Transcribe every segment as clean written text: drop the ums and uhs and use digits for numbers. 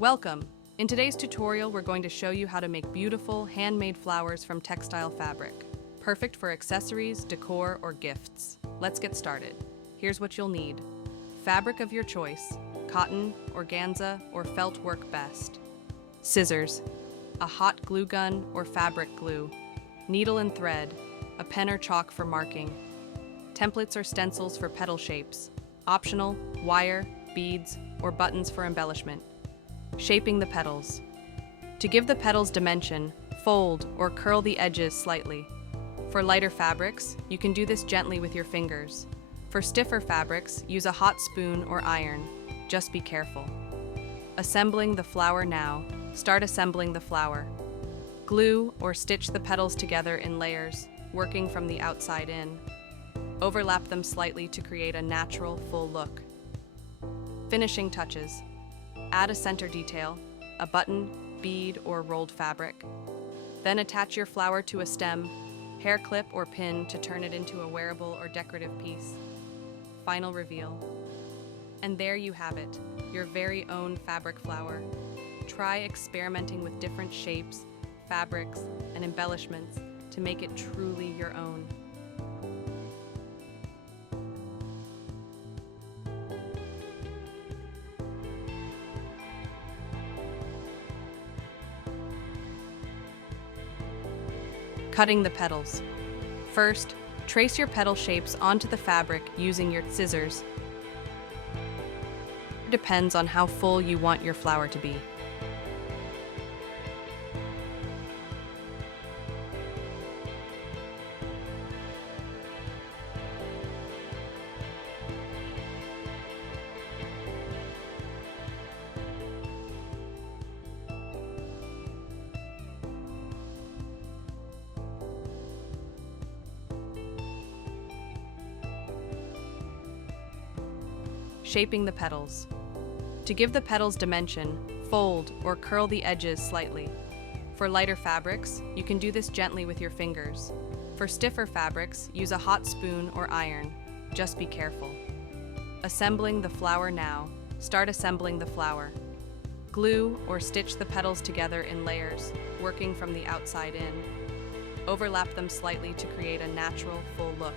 Welcome! In today's tutorial, we're going to show you how to make beautiful, handmade flowers from textile fabric. Perfect for accessories, decor, or gifts. Let's get started. Here's what you'll need. Fabric of your choice, cotton, organza, or felt work best. Scissors, a hot glue gun or fabric glue, needle and thread, a pen or chalk for marking, templates or stencils for petal shapes, optional, wire, beads, or buttons for embellishment. Shaping the petals. To give the petals dimension, fold or curl the edges slightly. For lighter fabrics, you can do this gently with your fingers. For stiffer fabrics, use a hot spoon or iron. Just be careful. Assembling the flower now. Start assembling the flower. Glue or stitch the petals together in layers, working from the outside in. Overlap them slightly to create a natural, full look. Finishing touches. Add a center detail, a button, bead, or rolled fabric. Then attach your flower to a stem, hair clip or pin to turn it into a wearable or decorative piece. Final reveal. And there you have it, your very own fabric flower. Try experimenting with different shapes, fabrics, and embellishments to make it truly your own. Cutting the petals. First, trace your petal shapes onto the fabric using your scissors. It depends on how full you want your flower to be. Shaping the petals. To give the petals dimension, fold or curl the edges slightly. For lighter fabrics, you can do this gently with your fingers. For stiffer fabrics, use a hot spoon or iron. Just be careful. Assembling the flower now. Start assembling the flower. Glue or stitch the petals together in layers, working from the outside in. Overlap them slightly to create a natural, full look.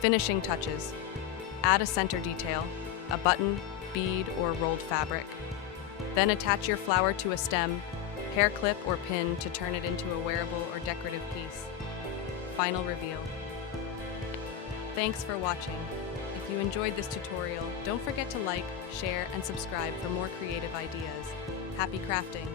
Finishing touches. Add a center detail, a button, bead, or rolled fabric. Then attach your flower to a stem, hair clip, or pin to turn it into a wearable or decorative piece. Final reveal. Thanks for watching. If you enjoyed this tutorial, don't forget to like, share, and subscribe for more creative ideas. Happy crafting!